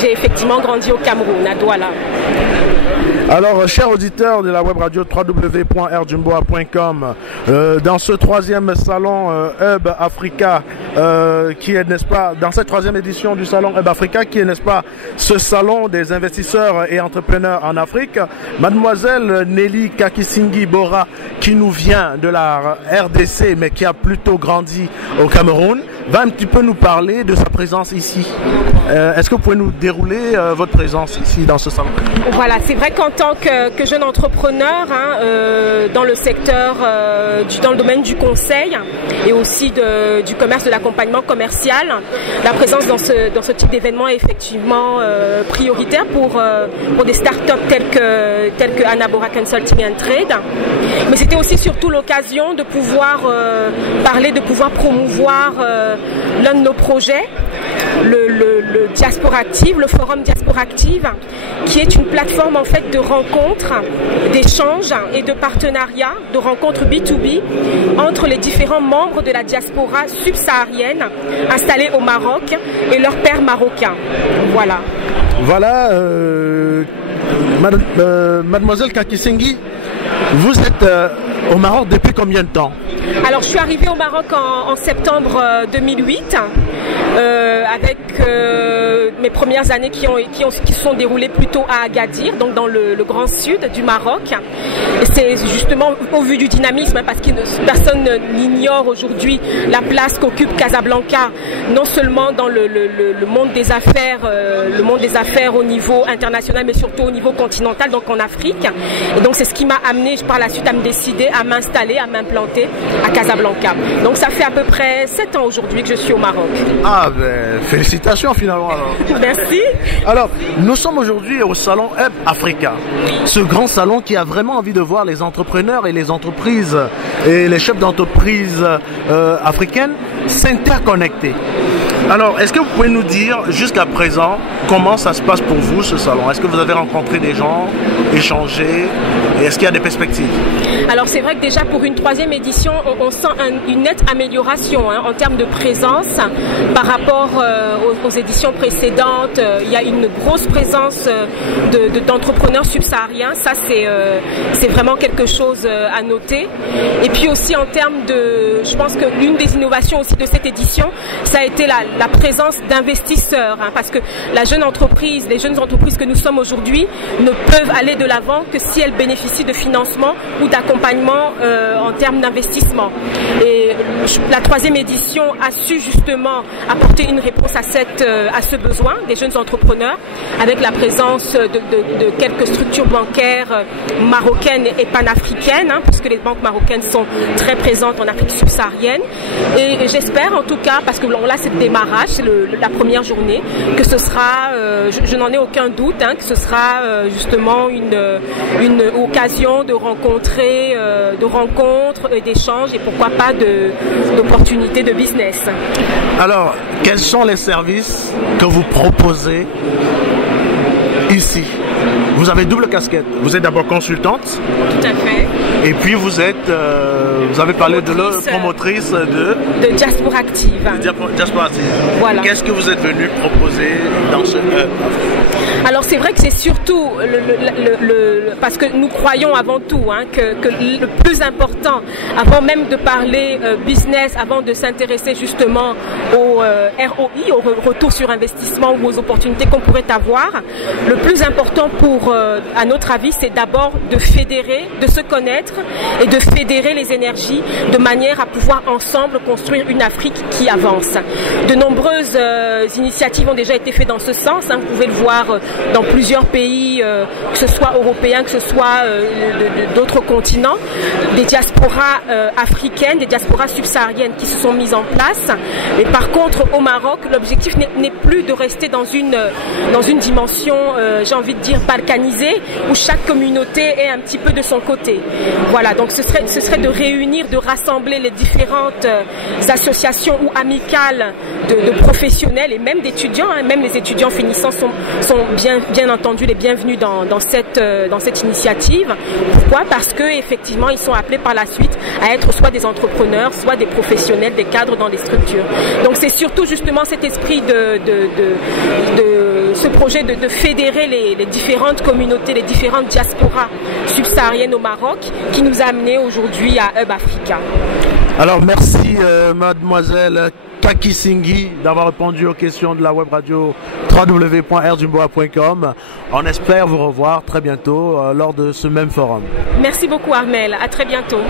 J'ai effectivement grandi au Cameroun, à Douala. Alors, chers auditeurs de la web radio www.rjumboa.com, dans ce troisième salon Hub Africa, qui est, n'est-ce pas, dans cette troisième édition du salon Hub Africa, qui est, n'est-ce pas, ce salon des investisseurs et entrepreneurs en Afrique, mademoiselle Nelly Kakisingi Bora, qui nous vient de la RDC, mais qui a plutôt grandi au Cameroun, va un petit peu nous parler de sa présence ici. Est-ce que vous pouvez nous dérouler votre présence ici dans ce salon? Voilà, c'est vrai qu'en tant que jeune entrepreneur dans le secteur, dans le domaine du conseil et aussi du commerce, de l'accompagnement commercial, la présence dans ce type d'événement est effectivement prioritaire pour des startups telles que Anabora Consulting and Trade. Mais c'était aussi surtout l'occasion de pouvoir parler, de pouvoir promouvoir l'un de nos projets, le Diaspora Active, le forum Diaspora Active, qui est une plateforme en fait de rencontres, d'échanges et de partenariats, de rencontres B2B entre les différents membres de la diaspora subsaharienne installés au Maroc et leurs pairs marocains. Voilà. Voilà, mademoiselle Kakisingi, vous êtes au Maroc depuis combien de temps? Alors, je suis arrivée au Maroc en septembre 2008 avec mes premières années qui se sont déroulées plutôt à Agadir, donc dans le grand sud du Maroc. Et c'est justement au vu du dynamisme, parce que personne n'ignore aujourd'hui la place qu'occupe Casablanca, non seulement dans le monde des affaires, au niveau international, mais surtout au niveau continental, donc en Afrique. Et donc c'est ce qui m'a amené par la suite à me décider à m'installer, à m'implanter à Casablanca. Donc ça fait à peu près 7 ans aujourd'hui que je suis au Maroc. Ah ben, félicitations finalement alors. Merci. Alors, nous sommes aujourd'hui au salon Hub Africa. Ce grand salon qui a vraiment envie de voir les entrepreneurs et les entreprises et les chefs d'entreprise africaines s'interconnecter. Alors, est-ce que vous pouvez nous dire jusqu'à présent comment ça se passe pour vous ce salon? Est-ce que vous avez rencontré des gens, échangé, et est-ce qu'il y a des perspectives? Alors c'est vrai que déjà pour une troisième édition, on sent une nette amélioration en termes de présence par rapport aux éditions précédentes. Il y a une grosse présence d'entrepreneurs subsahariens, ça c'est vraiment quelque chose à noter. Et puis aussi en termes je pense que l'une des innovations aussi de cette édition, ça a été la présence d'investisseurs, parce que les jeunes entreprises que nous sommes aujourd'hui ne peuvent aller de l'avant que si elles bénéficient de financement ou d'accompagnement en termes d'investissement. Et la troisième édition a su justement apporter une réponse à ce besoin des jeunes entrepreneurs, avec la présence de quelques structures bancaires marocaines et panafricaines, puisque les banques marocaines sont très présentes en Afrique subsaharienne. Et j'espère en tout cas, parce que là c'est le démarrage, c'est la première journée, que ce sera, je n'en ai aucun doute, que ce sera justement une occasion de rencontrer, de rencontres, d'échanges et pourquoi pas d'opportunités de business. Alors, quels sont les services que vous proposez ici? Vous avez double casquette. Vous êtes d'abord consultante. Tout à fait. Et puis vous êtes, vous avez parlé de la promotrice de Diaspora Active. Diaspora Active. Voilà. Qu'est-ce que vous êtes venu proposer dans ce Alors c'est vrai que c'est surtout parce que nous croyons avant tout que le plus important, avant même de parler business, avant de s'intéresser justement au ROI, au retour sur investissement ou aux opportunités qu'on pourrait avoir, le plus important à notre avis, c'est d'abord de fédérer, de se connaître et de fédérer les énergies de manière à pouvoir ensemble construire une Afrique qui avance. De nombreuses initiatives ont déjà été faites dans ce sens. Vous pouvez le voir dans plusieurs pays, que ce soit européens, que ce soit d'autres continents, des diasporas africaines, des diasporas subsahariennes qui se sont mises en place. Et par contre, au Maroc, l'objectif n'est plus de rester dans une dimension, j'ai envie de dire, balkanisée, où chaque communauté est un petit peu de son côté. Voilà, donc ce serait de réunir, de rassembler les différentes associations ou amicales de professionnels et même d'étudiants, même les étudiants finissants sont sont bien entendu les bienvenus dans cette initiative. Pourquoi? Parce que effectivement, ils sont appelés par la suite à être soit des entrepreneurs, soit des professionnels, des cadres dans les structures. Donc c'est surtout justement cet esprit de ce projet de fédérer les différentes communautés, les différentes diasporas subsahariennes au Maroc qui nous a amenés aujourd'hui à Hub Africa. Alors merci mademoiselle Kakisinghi d'avoir répondu aux questions de la web radio www.rdjumboa.com. On espère vous revoir très bientôt lors de ce même forum. Merci beaucoup Armel, à très bientôt.